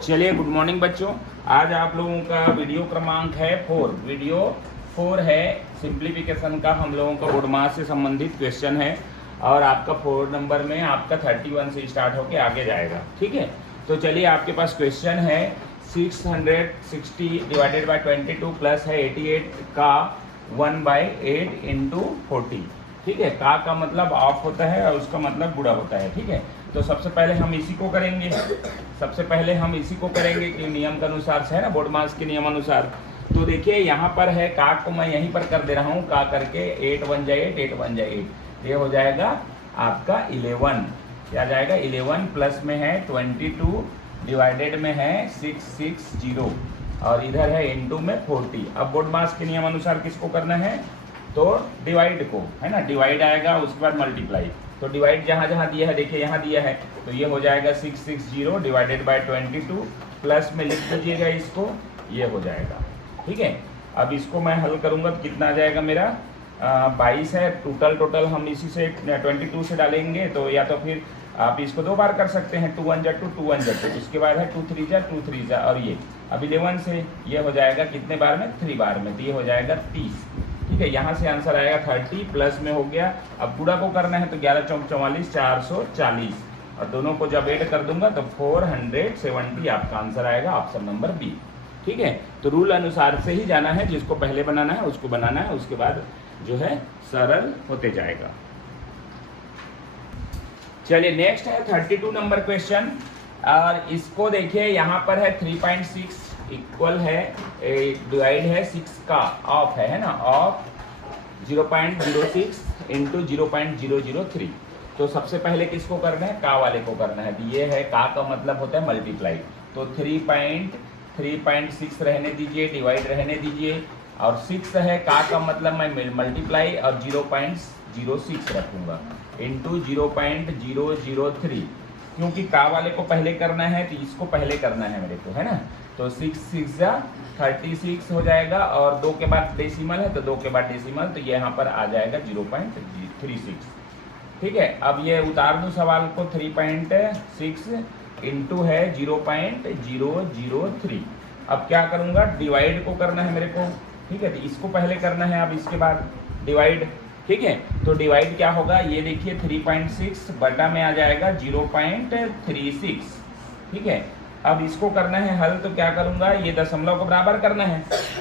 चलिए, good morning बच्चों। आज आप लोगों का वीडियो क्रमांक है 4। वीडियो 4 है सिंप्लीफिकेशन का, हम लोगों का बोर्ड मास से संबंधित क्वेश्चन है और आपका 4 नंबर में आपका 31 से स्टार्ट होके आगे जाएगा। ठीक है, तो चलिए आपके पास क्वेश्चन है 660 डिवाइडेड बाई 22 प्लस है 88 का 1/8 इंटू 40। ठीक है, का मतलब ऑफ होता है और उसका मतलब गुणा होता है। ठीक है, तो सबसे पहले हम इसी को करेंगे। कि नियम के अनुसार से है ना, बोर्ड मास के नियम अनुसार। तो देखिए यहाँ पर है का को मैं यहीं पर कर दे रहा हूँ, का करके 8 1 जा 8 8 1 जा 8, ये हो जाएगा आपका 11। क्या जाएगा 11 प्लस में है 22 डिवाइडेड में है 660 और इधर है इनटू में 40। अब बोर्ड मास के नियम अनुसार किसको करना है, तो डिवाइड को, है ना, डिवाइड आएगा उसके बाद मल्टीप्लाई। तो डिवाइड जहाँ जहाँ दिया है, देखिए यहाँ दिया है, तो ये हो जाएगा 660 डिवाइडेड बाय 22 प्लस में लिख दीजिएगा इसको, ये हो जाएगा। ठीक है, अब इसको मैं हल करूँगा तो कितना आ जाएगा मेरा 22 है। टोटल हम इसी से 22 से डालेंगे, तो या तो फिर आप इसको 2 बार कर सकते हैं, 2 1 जा 2 2 1 जा 2, उसके बाद है 2 3 जा 2 3 जा, और ये अब 11 से ये हो जाएगा कितने बार में, 3 बार में, तो ये हो जाएगा 30। ठीक है, यहाँ से आंसर आएगा 30 प्लस में हो गया। अब पूरा को करना है तो 11 चौक 44 440 और दोनों को जब ऐड कर दूंगा तो 470 आपका आंसर आएगा, ऑप्शन नंबर बी। ठीक है, तो रूल अनुसार से ही जाना है, जिसको पहले बनाना है उसको बनाना है, उसके बाद जो है सरल होते जाएगा। चलिए नेक्स्ट है 32 नंबर क्वेश्चन, और इसको देखिए यहाँ पर है 3.6 इक्वल है, डिवाइड है 6 का ऑफ है ना, ऑफ 0.06 इंटू 0.003। तो सबसे पहले किसको करना है, का वाले को करना है। तो ये है का मतलब होता है मल्टीप्लाई, तो 3.6 रहने दीजिए, डिवाइड रहने दीजिए, और 6 है का मतलब मैं मल्टीप्लाई और 0.06 रखूँगा इंटू 0.003, क्योंकि का वाले को पहले करना है तो इसको पहले करना है मेरे को, है ना। तो 6 6 जा 36 हो जाएगा, और 2 के बाद डेसिमल है तो 2 के बाद डेसिमल, तो ये यहाँ पर आ जाएगा 0.36। ठीक है, अब ये उतार दूँ सवाल को, 3.6 इंटू है 0.003। अब क्या करूँगा, डिवाइड को करना है मेरे को। ठीक है, तो इसको पहले करना है, अब इसके बाद डिवाइड। ठीक है, तो डिवाइड क्या होगा, ये देखिए 3.6 बटा में आ जाएगा 0.36। ठीक है, अब इसको करना है हल, तो क्या करूंगा, ये दशमलव को बराबर करना है,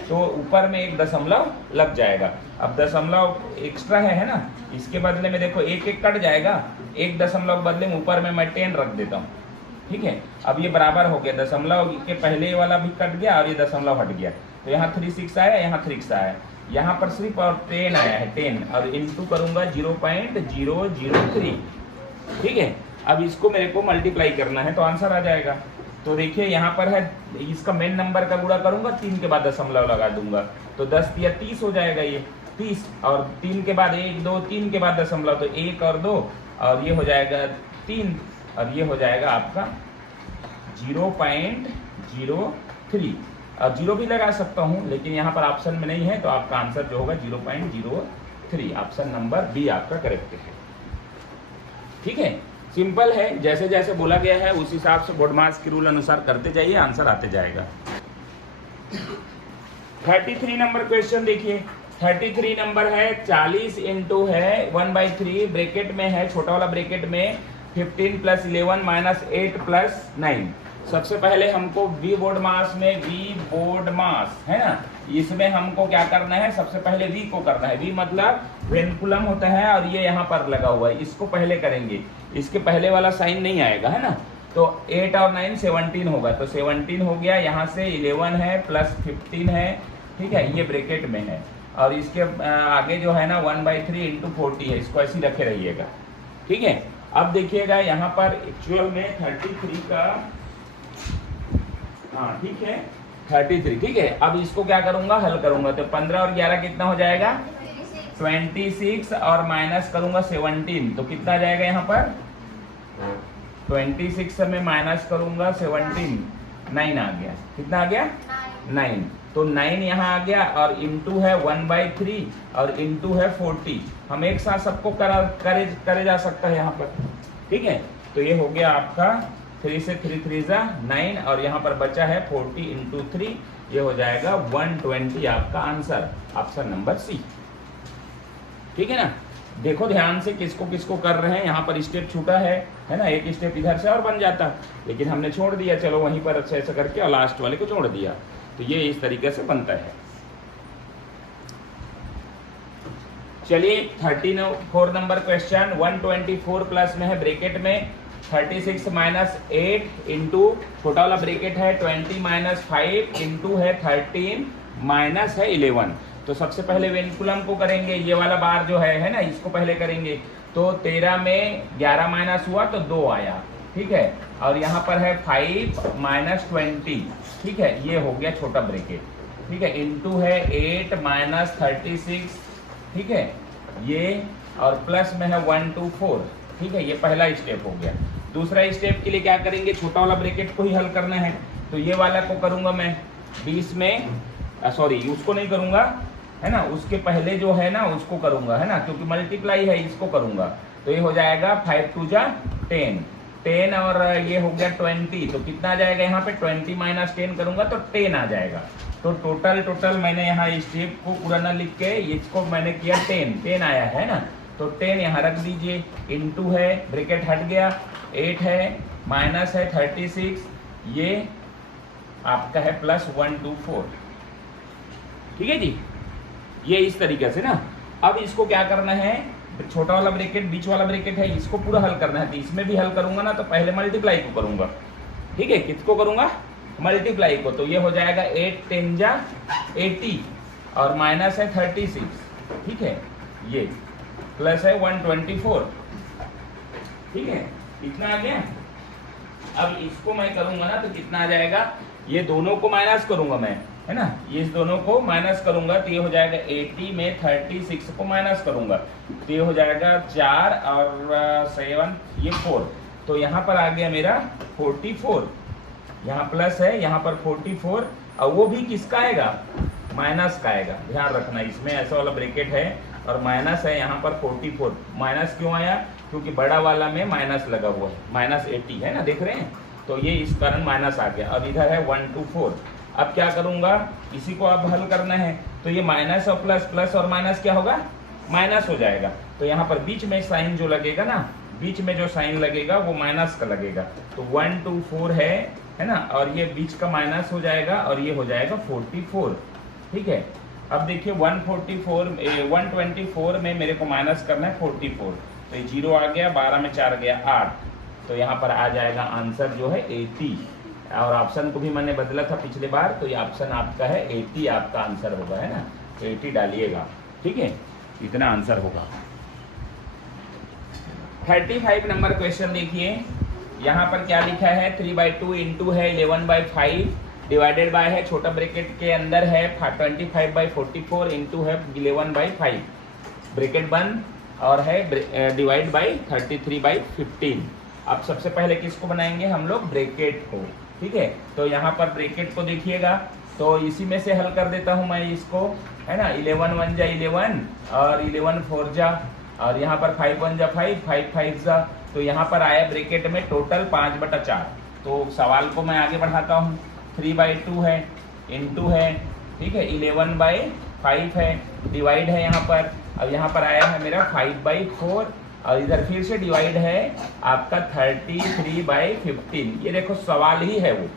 तो ऊपर में एक दशमलव लग जाएगा। अब दशमलव एक्स्ट्रा है ना, इसके बदले में देखो एक एक कट जाएगा, एक दशमलव बदले में ऊपर में मैं 10 रख देता हूँ। ठीक है, अब ये बराबर हो गया, दशमलव के पहले वाला भी कट गया और ये दशमलव हट गया, तो यहाँ 36 आया, यहाँ 36 आया, यहाँ पर सिर्फ और 10 आया है, 10, और इंटू करूंगा 0.003। ठीक है, अब इसको मेरे को मल्टीप्लाई करना है तो आंसर आ जाएगा। तो देखिए यहाँ पर है, इसका मेन नंबर का गुणा करूंगा, 3 के बाद दशमलव लगा दूंगा, तो 10 या 30 हो जाएगा, ये 30, और 3 के बाद 1 2, 3 के बाद दशमलव, तो 1 और 2, और ये हो जाएगा 3, और ये हो जाएगा आपका 0.03। अब 0 भी लगा सकता हूँ, लेकिन यहाँ पर ऑप्शन में नहीं है, तो आपका आंसर जो होगा 0.03, ऑप्शन नंबर बी आपका करेक्ट है। ठीक है, सिंपल है, जैसे जैसे बोला गया है उस हिसाब से बोर्ड मास के रूल अनुसार करते जाइए, आंसर आते जाएगा। 33 नंबर क्वेश्चन देखिए, 33 नंबर है 40 इंटू है 1/3 ब्रैकेट में है, छोटा वाला ब्रैकेट में 15 प्लस 11 माइनस 8 प्लस 9। सबसे पहले हमको वी बोर्ड मास है ना, इसमें हमको क्या करना है, सबसे पहले वी को करना है। वी मतलब वेनकुलम होता है, और ये यहाँ पर लगा हुआ है, इसको पहले करेंगे, इसके पहले वाला साइन नहीं आएगा, है ना। तो 8 और 9 17 होगा, तो 17 हो गया, यहाँ से 11 है प्लस 15 है। ठीक है, ये ब्रैकेट में है, और इसके आगे जो है ना 1/3 इंटू 40 है, इसको ऐसे रखे रहिएगा। ठीक है, अब देखिएगा यहाँ पर एक्चुअल में 33 का, हाँ ठीक है 33। ठीक है, अब इसको क्या करूंगा, हल करूंगा, तो 15 और 11 कितना हो जाएगा 26, और माइनस करूंगा 17, तो कितना आ जाएगा यहाँ पर 26 में माइनस करूंगा 17, 9 आ गया, कितना आ गया 9, तो 9 यहाँ आ गया, और इंटू है 1/3 और इंटू है 40, हम एक साथ सबको करे जा सकता है यहाँ पर। ठीक है, तो ये हो गया आपका 3 से 3 3 जा 9 और यहाँ पर बचा है 40 इंटू 3, ये हो जाएगा 120 आपका आंसर, ऑप्शन नंबर सी। ठीक है ना। देखो ध्यान से किसको किसको कर रहे हैं, यहाँ पर स्टेप छूटा है ना, एक स्टेप इधर से और बन जाता, लेकिन हमने छोड़ दिया, चलो वहीं पर अच्छे से करके और लास्ट वाले को छोड़ दिया, तो ये इस तरीके से बनता है। चलिए 34 नंबर क्वेश्चन, 124 प्लस में है ब्रैकेट में 36 माइनस 8 इंटू छोटा वाला ब्रैकेट है 20 माइनस 5 इंटू है 13 माइनस है 11। तो सबसे पहले वेनिकुलम को करेंगे, ये वाला बार जो है ना, इसको पहले करेंगे। तो 13 में 11 माइनस हुआ तो 2 आया, ठीक है। और यहाँ पर है 5 माइनस 20, ठीक है, ये हो गया छोटा ब्रैकेट, ठीक है, इंटू है 8 माइनस 36, ठीक है, ये और प्लस में है 124, ठीक है, ये पहला स्टेप हो गया। दूसरा स्टेप के लिए क्या करेंगे, छोटा वाला ब्रैकेट को ही हल करना है, तो ये वाला को करूंगा मैं 20 में, सॉरी उसको नहीं करूंगा, है ना, उसके पहले जो है ना उसको करूंगा, है ना, क्योंकि मल्टीप्लाई है, इसको करूंगा। तो ये हो जाएगा 5 2 जा 10 और ये हो गया 20, तो कितना आ जाएगा यहाँ पे 20 माइनस 10 करूंगा तो 10 आ जाएगा। तो टोटल मैंने यहाँ स्टेप को पूरा ना लिख के इसको मैंने किया 10 आया है ना, तो 10 यहाँ रख दीजिए, इंटू है ब्रैकेट हट गया, 8 है माइनस है 36, ये आपका है प्लस 124, ठीक है जी। ये इस तरीके से ना। अब इसको क्या करना है, छोटा वाला ब्रैकेट बीच वाला ब्रैकेट है, इसको पूरा हल करना है। तो इसमें भी हल करूंगा ना, तो पहले मल्टीप्लाई को करूंगा, ठीक है, किसको करूंगा, मल्टीप्लाई को। तो ये हो जाएगा 8 10 जा 80 और माइनस है 36, ठीक है, ये प्लस है 124, ठीक है, इतना आ गया। अब इसको मैं करूंगा ना तो कितना आ जाएगा, ये दोनों को माइनस करूंगा मैं, है ना, ये इस दोनों को माइनस करूंगा तो ये हो जाएगा 80 में 36 को माइनस करूंगा तो ये हो जाएगा 4 और 7 ये 4, तो यहाँ पर आ गया मेरा 44, यहाँ प्लस है, यहाँ पर 44, और वो भी किसका आएगा, माइनस का आएगा। ध्यान रखना इसमें ऐसा वाला ब्रैकेट है और माइनस है, यहाँ पर 44, माइनस क्यों आया, क्योंकि बड़ा वाला में माइनस लगा हुआ है, माइनस 80 है ना, देख रहे हैं, तो ये इस कारण माइनस आ गया। अब इधर है 124, अब क्या करूंगा, इसी को अब हल करना है, तो ये माइनस और प्लस, प्लस और माइनस क्या होगा, माइनस हो जाएगा। तो यहाँ पर बीच में साइन जो लगेगा ना, बीच में जो साइन लगेगा वो माइनस का लगेगा, तो 124 है ना, और ये बीच का माइनस हो जाएगा और ये हो जाएगा 44, ठीक है। अब देखिए 124 में मेरे को माइनस करना है 44, तो ये 0 आ गया, 12 में 4 गया 8, तो यहाँ पर आ जाएगा आंसर जो है 80, और ऑप्शन को भी मैंने बदला था पिछले बार, तो ये ऑप्शन आपका है 80 आपका आंसर होगा, है ना, 80 डालिएगा, ठीक है, इतना आंसर होगा। 35 नंबर क्वेश्चन देखिए, यहाँ पर क्या लिखा है, 3/2 इंटू है 11/5 डिवाइडेड बाय है, छोटा ब्रैकेट के अंदर है 25/44 इंटू है 11/5 ब्रैकेट बंद और है डिवाइड बाई 33/15। अब सबसे पहले किसको बनाएंगे हम लोग, ब्रैकेट को, ठीक है। तो यहाँ पर ब्रैकेट को देखिएगा, तो इसी में से हल कर देता हूँ मैं इसको, है ना, 11 1 जा 11 और 11 4 जा, और यहाँ पर 5 1 जा 5 5 5 जा, तो यहाँ पर आया ब्रैकेट में टोटल 5/4। तो सवाल को मैं आगे बढ़ाता हूँ, 3/2 है, इंटू है, ठीक है, 11/5 है, डिवाइड है यहाँ पर, अब यहाँ पर आया है मेरा 5/4 और इधर फिर से डिवाइड है आपका 33/15। ये देखो सवाल ही है वो,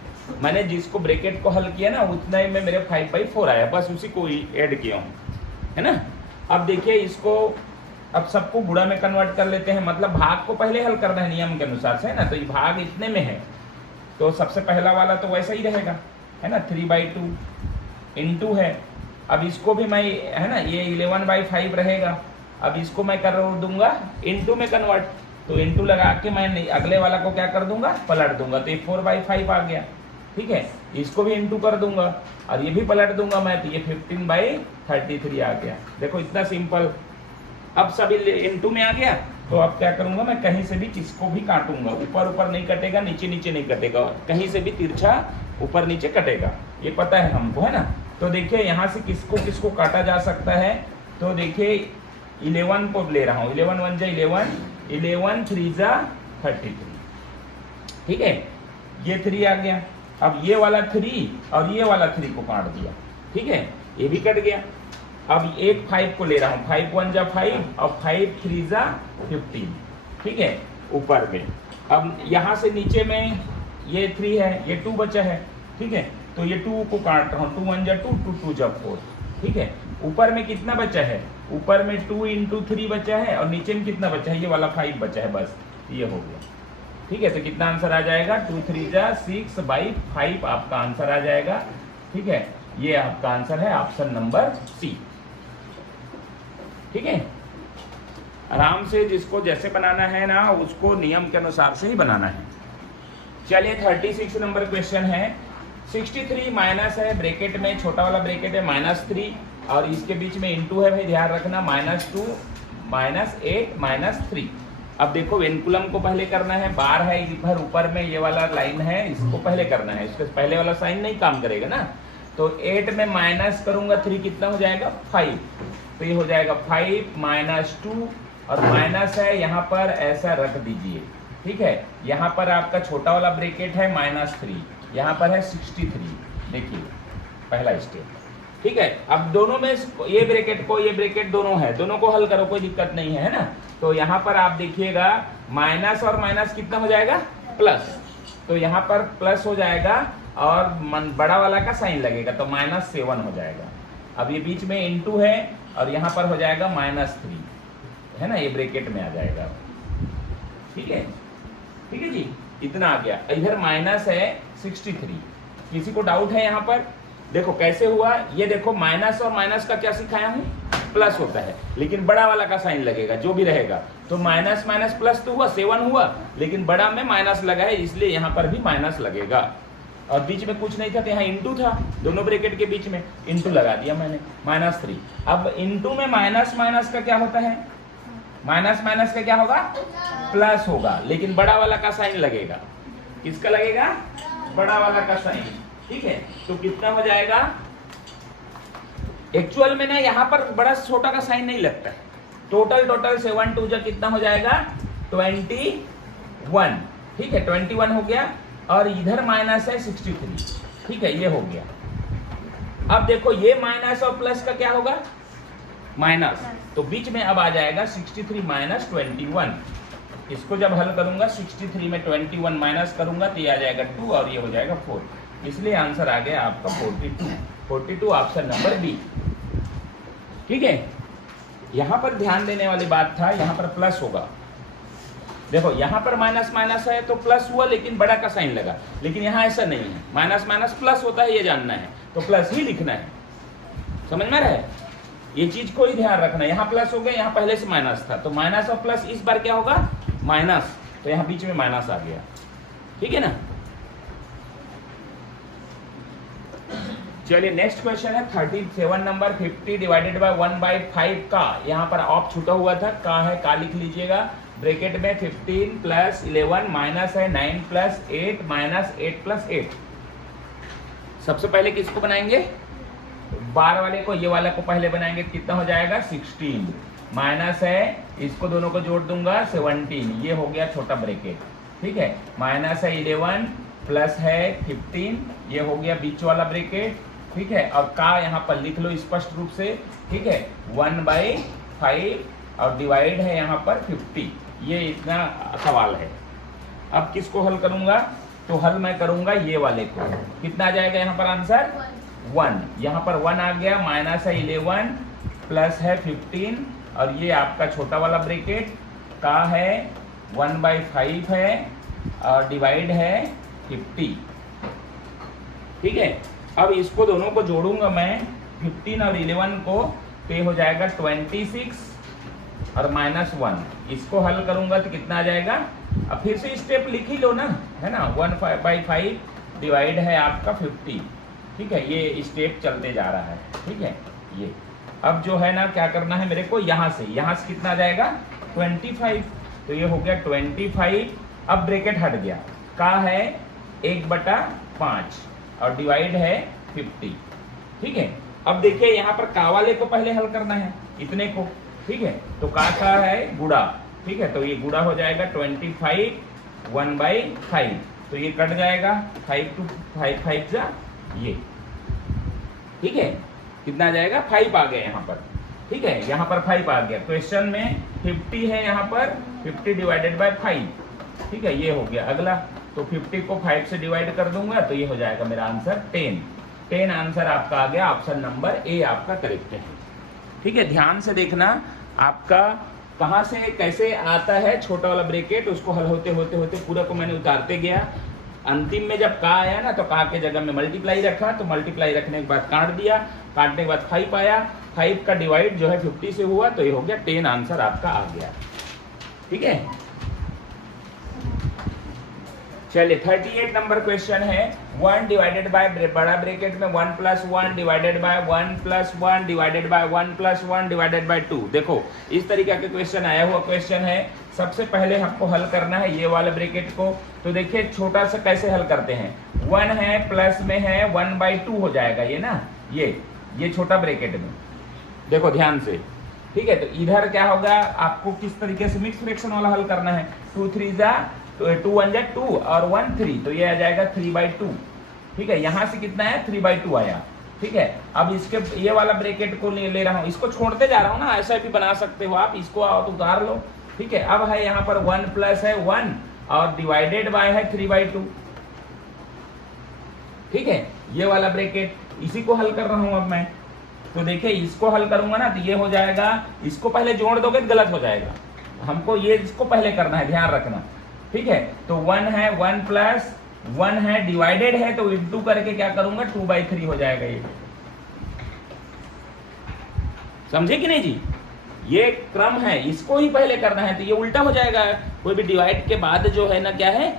मैंने जिसको ब्रैकेट को हल किया ना उतना ही में मेरे 5/4 आया, बस उसी को ही ऐड किया हूँ, है ना। अब देखिए इसको, अब सबको गुणा में कन्वर्ट कर लेते हैं, मतलब भाग को पहले हल करना है नियम के अनुसार से, है ना। तो ये भाग इतने में है, तो सबसे पहला वाला तो वैसा ही रहेगा, है ना, 3/2 इंटू है, अब इसको भी मैं, है ना, ये 11/5 रहेगा, अब इसको मैं कर दूंगा इंटू में कन्वर्ट, तो इंटू लगा के मैं अगले वाला को क्या कर दूंगा, पलट दूंगा, तो ये 4/5 आ गया, ठीक है। इसको भी इंटू कर दूंगा और ये भी पलट दूंगा मैं, तो ये 15/33 आ गया। देखो इतना सिंपल। अब सभी इंटू में आ गया, तो अब क्या करूंगा मैं, कहीं से भी किसको भी काटूंगा, ऊपर ऊपर नहीं कटेगा, नीचे नीचे नहीं कटेगा, कहीं से भी तिरछा ऊपर नीचे कटेगा, ये पता है हमको, है ना। तो देखिए यहाँ से किसको किसको काटा जा सकता है, तो देखिए 11 को ले रहा हूँ, 11 1 जा 11, 11 3 जा 33, ठीक है। ये 3 आ गया। अब ये वाला 3 और ये वाला 3 को काट दिया, ठीक है, ये भी कट गया। अब एक 5 को ले रहा हूँ, 5 1 जा 5 और 5 3 जा 15, ठीक है, ऊपर में। अब यहाँ से नीचे में ये 3 है, ये 2 बचा है, ठीक है, तो ये 2 को काट रहा हूँ, 2 1 जा 2, 2 2 जा 4, ठीक है। ऊपर में कितना बचा है, ऊपर में 2 × 3 बचा है और नीचे में कितना बचा है, ये वाला 5 बचा है, बस ये हो गया, ठीक है। तो कितना आंसर आ जाएगा, 2 3 जा 6 बाई 5 आपका आंसर आ जाएगा, ठीक है। ये आपका आंसर है ऑप्शन नंबर सी, ठीक है। आराम से जिसको जैसे बनाना है ना, उसको नियम के अनुसार से ही बनाना है। चलिए 36 नंबर क्वेश्चन है। 63 माइनस है, ब्रैकेट में छोटा वाला ब्रैकेट है -3 और इसके बीच में इनटू है, भाई ध्यान रखना, -2 -8 -3। अब देखो वेनकुलम को पहले करना है, बार है इधर ऊपर में, ये वाला लाइन है, इसको पहले करना है, इसके पहले वाला साइन नहीं काम करेगा ना। तो 8 में माइनस करूंगा 3, कितना हो जाएगा 5, तो ये हो जाएगा 5 -2 और माइनस है यहाँ पर ऐसा रख दीजिए, ठीक है। यहाँ पर आपका छोटा वाला ब्रैकेट है -3, यहाँ पर है 63, देखिए पहला स्टेप, ठीक है। अब दोनों में ये ब्रैकेट दोनों है, दोनों को हल करो, कोई दिक्कत नहीं है ना। तो यहाँ पर आप देखिएगा माइनस और माइनस कितना हो जाएगा, प्लस, तो यहाँ पर प्लस हो जाएगा और बड़ा वाला का साइन लगेगा तो -7 हो जाएगा। अब ये बीच में इनटू है और यहाँ पर हो जाएगा -3, है ना, ये ब्रैकेट में आ जाएगा, ठीक है, ठीक है जी, इतना आ गया। इधर माइनस है 63, किसी को डाउट है यहाँ पर, देखो कैसे हुआ, ये देखो माइनस और माइनस का क्या सिखाया हूँ, प्लस होता है, लेकिन बड़ा वाला का साइन लगेगा जो भी रहेगा, तो माइनस माइनस प्लस तो हुआ 7 हुआ, लेकिन बड़ा में माइनस लगा है इसलिए यहाँ पर भी माइनस लगेगा। और बीच में कुछ नहीं था तो यहाँ इंटू था, दोनों ब्रैकेट के बीच में इंटू लगा दिया मैंने, -3। अब इंटू में माइनस माइनस का क्या होता है, माइनस माइनस का क्या होगा, प्लस होगा, लेकिन बड़ा वाला का साइन लगेगा, किसका लगेगा, बड़ा वाला का साइन, ठीक है। तो कितना हो जाएगा, एक्चुअल में ना यहाँ पर बड़ा छोटा का साइन नहीं लगता है। टोटल 7 2 जा कितना हो जाएगा 21, ठीक है, 21 हो गया और इधर माइनस है 63, ठीक है, ये हो गया। अब देखो ये माइनस और प्लस का क्या होगा, माइनस, तो बीच में अब आ जाएगा 63 - 21। इसको जब हल करूंगा 63 में 21 माइनस करूंगा तो ये आ जाएगा 2 और ये हो जाएगा 4, इसलिए आंसर आ गया आपका 42 ऑप्शन नंबर बी, ठीक है। यहाँ पर ध्यान देने वाली बात था, यहाँ पर प्लस होगा, देखो यहाँ पर माइनस माइनस है तो प्लस हुआ लेकिन बड़ा का साइन लगा, लेकिन यहाँ ऐसा नहीं है, माइनस माइनस प्लस होता है ये जानना है, तो प्लस ही लिखना है, समझ में रहे, ये चीज को ही ध्यान रखना है। यहाँ प्लस हो गया, यहाँ पहले से माइनस था, तो माइनस और प्लस इस बार क्या होगा, माइनस, तो यहाँ बीच में माइनस आ गया, ठीक है ना। चलिए नेक्स्ट क्वेश्चन है 37 नंबर। 50 डिवाइडेड बाय 1/5 का, यहाँ पर ऑफ छूटा हुआ था, का है, का लिख लीजिएगा, ब्रैकेट में 15 + 11 माइनस है 9 + 8 -8 + 8। सबसे पहले किसको बनाएंगे, बार वाले को, ये वाला को पहले बनाएंगे, कितना हो जाएगा 16, माइनस है, इसको दोनों को जोड़ दूंगा 17, ये हो गया छोटा ब्रैकेट, ठीक है, माइनस है 11 प्लस है 15, ये हो गया बीच वाला ब्रैकेट, ठीक है। और का यहाँ पर लिख लो स्पष्ट रूप से, ठीक है, 1/5 और डिवाइड है यहाँ पर 50, ये इतना सवाल है। अब किसको हल करूंगा, तो हल मैं करूंगा ये वाले को, कितना आ जाएगा यहाँ पर आंसर 1, यहाँ पर 1 आ गया, माइनस है 11 प्लस है 15 और ये आपका छोटा वाला ब्रैकेट का है 1/5 है और डिवाइड है 50, ठीक है। अब इसको दोनों को जोड़ूंगा मैं 15 और 11 को, तो ये हो जाएगा 26 और -1, इसको हल करूंगा तो कितना आ जाएगा, अब फिर से स्टेप लिख ही लो ना, है ना, 1/5 डिवाइड है आपका 50, ठीक है, ये स्टेप चलते जा रहा है, ठीक है। ये अब जो है ना क्या करना है मेरे को, यहाँ से कितना आ जाएगा 25, तो ये हो गया 25, अब ब्रैकेट हट गया, का है 1/5 और डिवाइड है 50, ठीक है। अब देखिए यहाँ पर का वाले को पहले हल करना है, इतने को, ठीक है, तो का है गुड़ा, ठीक है, तो ये गुड़ा हो जाएगा 25 1/5, तो ये कट जाएगा, 5 टू 5 जा ये, ठीक है, कितना आ जाएगा 5 आ गया यहाँ पर, ठीक है, यहाँ पर 5 आ गया। क्वेश्चन में 50 है, यहाँ पर 50 डिवाइडेड बाय 5, ठीक है, ये हो गया। अगला तो 50 को 5 से डिवाइड कर दूंगा तो ये हो जाएगा मेरा आंसर 10 आंसर आपका आ गया, ऑप्शन नंबर ए आपका करेक्ट है, ठीक है। ध्यान से देखना आपका कहाँ से कैसे आता है छोटा वाला ब्रैकेट, उसको हल होते होते होते पूरा को मैंने उतारते गया। अंतिम में जब का आया ना तो का के जगह में मल्टीप्लाई रखा, तो मल्टीप्लाई रखने के बाद काट दिया, काटने के बाद 5 आया, 5 का डिवाइड जो है 50 से हुआ तो ये हो गया 10 आंसर आपका आ गया, ठीक है। चलिए 38 नंबर क्वेश्चन है, 1 डिवाइडेड बाय बड़ा ब्रैकेट में 1 plus 1 divided by 1 plus 1 divided by 1 plus 1 divided by 2। देखो इस तरीके का क्वेश्चन आया हुआ क्वेश्चन है। सबसे पहले हमको हल करना है ये वाले ब्रैकेट को। तो देखिए छोटा सा कैसे हल करते हैं, 1 है प्लस में है 1/2 हो जाएगा ये ना, ये छोटा ब्रैकेट में देखो ध्यान से, ठीक है। तो इधर क्या होगा, आपको किस तरीके से मिक्स फ्रैक्शन वाला हल करना है, 2 3 जा 2 1 जा 2 और 1 3, तो ये आ जाएगा 3/2, ठीक है। यहाँ से कितना है 3/2 आया, ठीक है। अब इसके ये वाला ब्रैकेट को ले रहा हूँ, इसको छोड़ते जा रहा हूँ ना, ऐसा भी बना सकते हो आप, इसको आओ तो उतार लो, ठीक है। अब है यहाँ पर 1 प्लस है 1 और डिवाइडेड बाय है 3/2, ठीक है। ये वाला ब्रैकेट इसी को हल कर रहा हूँ अब मैं। तो देखिए इसको हल करूंगा ना तो ये हो जाएगा, इसको पहले जोड़ दोगे तो गलत हो जाएगा, हमको ये इसको पहले करना है, ध्यान रखना, ठीक है। तो 1 है 1 प्लस 1 है डिवाइडेड है तो इंटू करके क्या करूंगा 2/3 हो जाएगा ये, समझे कि नहीं जी। ये क्रम है, इसको ही पहले करना है, तो ये उल्टा हो जाएगा। कोई भी डिवाइड के बाद जो है ना क्या है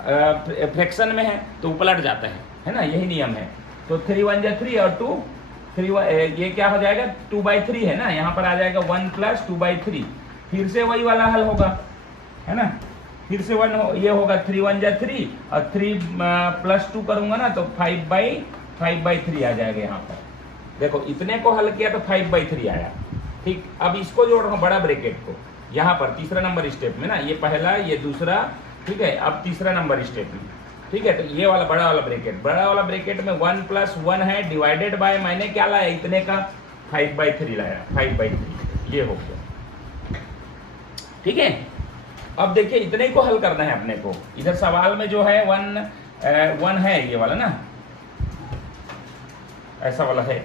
फ्रैक्शन में है तो पलट जाता है ना, यही नियम है। तो 3 1 जा 3 और 2 3 ये क्या हो जाएगा 2/3 है ना, यहाँ पर आ जाएगा 1 प्लस 2/3, फिर से वही वाला हल होगा है ना, फिर से 1 ये होगा 3 1 जा 3 और 3 प्लस 2 करूंगा ना तो 5/3 आ जाएगा यहाँ पर। देखो इतने को हल किया तो 5/3 आया, ठीक। अब इसको जोड़ रहा हूँ बड़ा ब्रैकेट को, यहाँ पर तीसरा नंबर स्टेप में ना, ये पहला ये दूसरा, ठीक है। अब तीसरा नंबर स्टेप में, ठीक है। तो ये वाला बड़ा वाला ब्रैकेट में 1 प्लस 1 है डिवाइडेड बाय, मैंने क्या लाया इतने का 5/3 लाया, 5/3 ये हो गया, ठीक है। अब देखिए इतने को हल करना है अपने को। इधर सवाल में जो है 1 है ये वाला ना, ऐसा वाला है,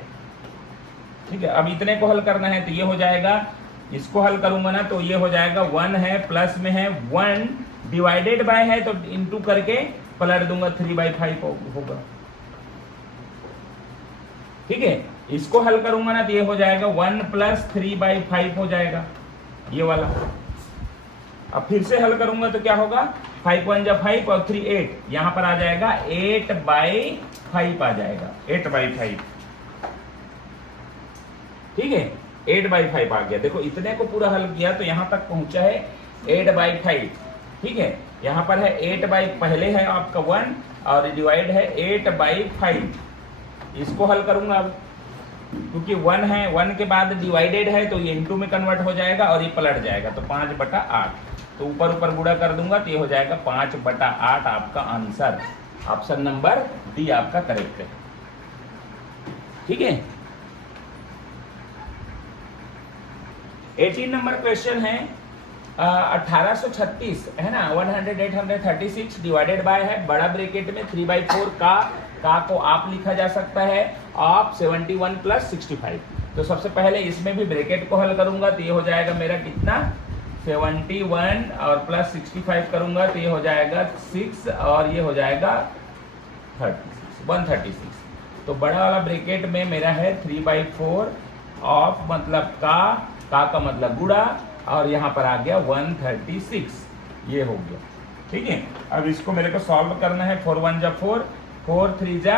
ठीक है। अब इतने को हल करना है तो ये हो जाएगा, इसको हल करूंगा ना तो ये हो जाएगा 1 है प्लस में है 1 डिवाइडेड बाय है तो इंटू करके पलट दूंगा 3/5 होगा, ठीक है। इसको हल करूंगा ना तो ये हो जाएगा 1 प्लस 3/5 हो जाएगा ये वाला। अब फिर से हल करूंगा तो क्या होगा 5 1 जा 5 और 3 8, यहां पर आ जाएगा 8/5 आ जाएगा, 8/5, ठीक है। 8/5 आ गया। देखो इतने को पूरा हल किया तो यहां तक पहुंचा है 8/5, ठीक है। यहाँ पर है 8 पहले है आपका 1 और डिवाइड है 8/5, इसको हल करूंगा अब, क्योंकि 1 है 1 के बाद डिवाइडेड है तो ये इंटू में कन्वर्ट हो जाएगा और ये पलट जाएगा तो 5/8, तो ऊपर गुणा कर दूंगा तो ये हो जाएगा 5/8 आपका आंसर, ऑप्शन नंबर डी आपका करेक्ट है, ठीक है। 18 नंबर क्वेश्चन है 1836 है ना, 100 डिवाइडेड बाय है बड़ा ब्रैकेट में 3/4 का को आप लिखा जा सकता है आप 71 प्लस 65। तो सबसे पहले इसमें भी ब्रैकेट को हल करूंगा तो ये हो जाएगा मेरा कितना 71 और प्लस 65 करूंगा तो ये हो जाएगा 6 और ये हो जाएगा 136। तो बड़ा वाला ब्रैकेट में मेरा है 3/4 ऑफ मतलब का मतलब गुड़ा और यहाँ पर आ गया 136, ये हो गया, ठीक है। अब इसको मेरे को सॉल्व करना है, 4 1 जा 4 4 3 जा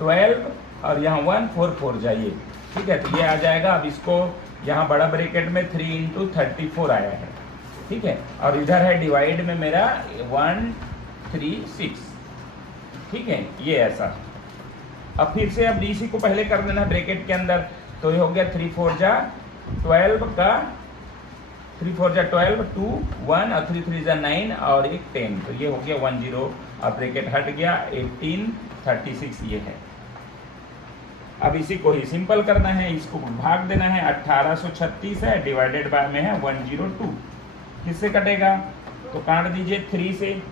12 और यहाँ 1 4 4 जाइए, ठीक है। तो ये आ जाएगा। अब इसको यहाँ बड़ा ब्रैकेट में 3 × 34 आया है, ठीक है। और इधर है डिवाइड में मेरा 136, ठीक है, ये ऐसा। अब फिर से अब इसी को पहले कर देना है ब्रैकेट के अंदर, तो ये हो गया 3 4 जा 12 का 3 4 जा 12, 2 1 और 3 3 जा 9 और एक 10, तो ये हो गया 10 और ब्रैकेट हट गया 18 36 ये है। अब इसी को ही सिंपल करना है, इसको भाग देना है, 1836 है डिवाइडेड बाय में है 102, किससे कटेगा तो काट दीजिए 3 से,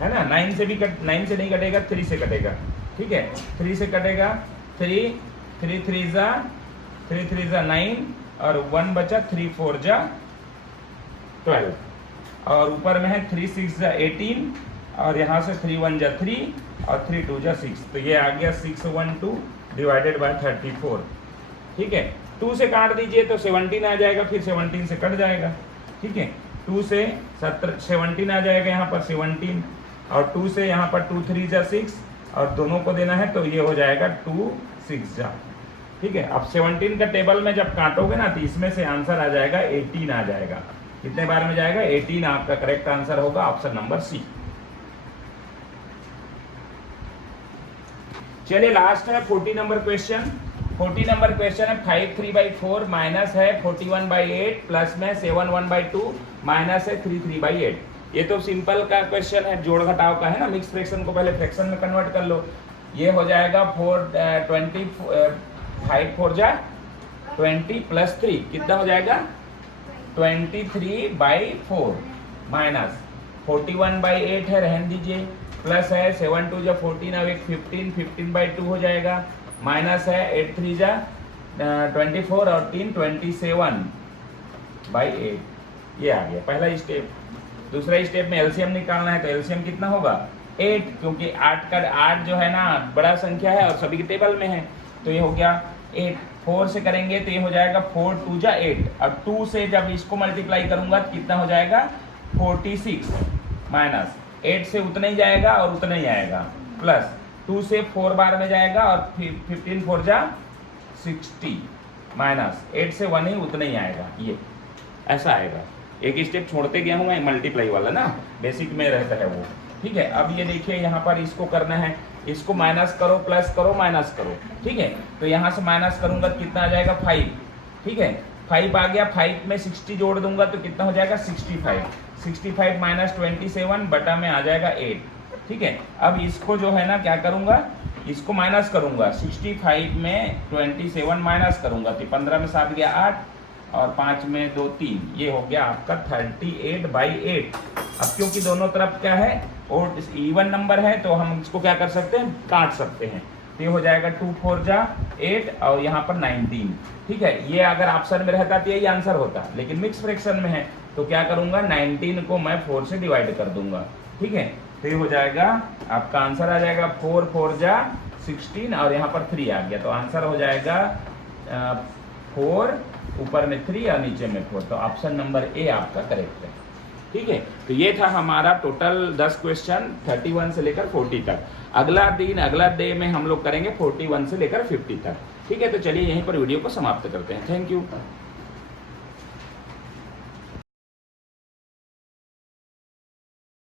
है ना, 9 से भी 9 से नहीं कटेगा, 3 से कटेगा, ठीक है, 3 से कटेगा, 3 3 3 जा 9 और 1 बचा, 3 4 जा 12 और ऊपर में है 3 6 जा 18 और यहाँ से 3 1 जा 3 और 3 2 जा 6, तो ये आ गया 612 डिवाइडेड बाय 34, ठीक है। 2 से काट दीजिए तो 17 आ जाएगा, फिर 17 से कट जाएगा, ठीक है, 2 से 17 आ जाएगा यहाँ पर 17 और 2 से यहाँ पर 2 3 जा 6 और दोनों को देना है तो ये हो जाएगा 2 6 जा, ठीक है। अब 17 का टेबल में जब काटोगे ना तो इसमें से आंसर आ जाएगा 18 आ जाएगा, कितने बार में जाएगा 18, आपका करेक्ट आंसर होगा ऑप्शन नंबर सी। चलिए लास्ट है 40 नंबर क्वेश्चन। 40 नंबर क्वेश्चन है 5 3/4 माइनस है 41/8 प्लस में 7 1/2 माइनस है 3 3/8। ये तो सिंपल का क्वेश्चन है, जोड़ घटाव का है ना, मिक्स फ्रैक्शन को पहले फ्रैक्शन में कन्वर्ट कर लो। ये हो जाएगा 5 4 जा 20 प्लस 3 कितना हो जाएगा 23/4 माइनस 41/8 है, रहने दीजिए, प्लस है 7 2 जा 14 अब एक 15/2 हो जाएगा, माइनस है 8 3 जा 24 और 3 27/8, ये आ गया पहला स्टेप। दूसरा स्टेप में एलसीएम निकालना है, तो एलसीएम कितना होगा 8, क्योंकि 8 जो है ना बड़ा संख्या है और सभी के टेबल में है, तो ये हो गया 8। 4 से करेंगे तो ये हो जाएगा 4 2 जा 8, अब 2 से जब इसको मल्टीप्लाई करूंगा तो कितना हो जाएगा 46 माइनस 8 से उतना ही जाएगा और उतना ही आएगा, प्लस 2 से 4 बार में जाएगा और 15 4 जा 60 माइनस 8 से 1 ही उतना ही आएगा, ये ऐसा आएगा। एक स्टेप छोड़ते गया हूँ मैं, मल्टीप्लाई वाला ना बेसिक में रहता है वो, ठीक है। अब ये देखिए यहाँ पर इसको करना है, इसको माइनस करो प्लस करो माइनस करो, ठीक है, तो यहाँ से माइनस करूंगा तो कितना आ जाएगा 5, ठीक है, 5 आ गया, 5 में 60 जोड़ दूंगा तो कितना हो जाएगा 65 माइनस 27 बटा में आ जाएगा 8, ठीक है। अब इसको जो है ना क्या करूंगा, इसको माइनस करूंगा, 65 में 27 माइनस करूंगा तो 15 में 7 गया 8 और 5 में 2 3, ये हो गया आपका 38/8। अब क्योंकि दोनों तरफ क्या है और इवन नंबर है तो हम इसको क्या कर सकते हैं, काट सकते हैं, तो ये हो जाएगा 2 4 जा 8 और यहाँ पर 19, ठीक है। ये अगर ऑप्शन में रहता तो यही आंसर होता, लेकिन मिक्स फ्रैक्शन में है तो क्या करूंगा 19 को मैं 4 से डिवाइड कर दूंगा, ठीक है, तो ये हो जाएगा आपका आंसर आ जाएगा 4 4 जा 16 और यहाँ पर 3 आ गया, तो आंसर हो जाएगा 4 ऊपर में 3 और नीचे में 4, तो ऑप्शन नंबर ए आपका करेक्ट है, ठीक है। तो ये था हमारा टोटल 10 क्वेश्चन 31 से लेकर 40 तक। अगला डे में हम लोग करेंगे 41 से लेकर 50 तक, ठीक है। तो चलिए यहीं पर वीडियो को समाप्त करते हैं, थैंक यू।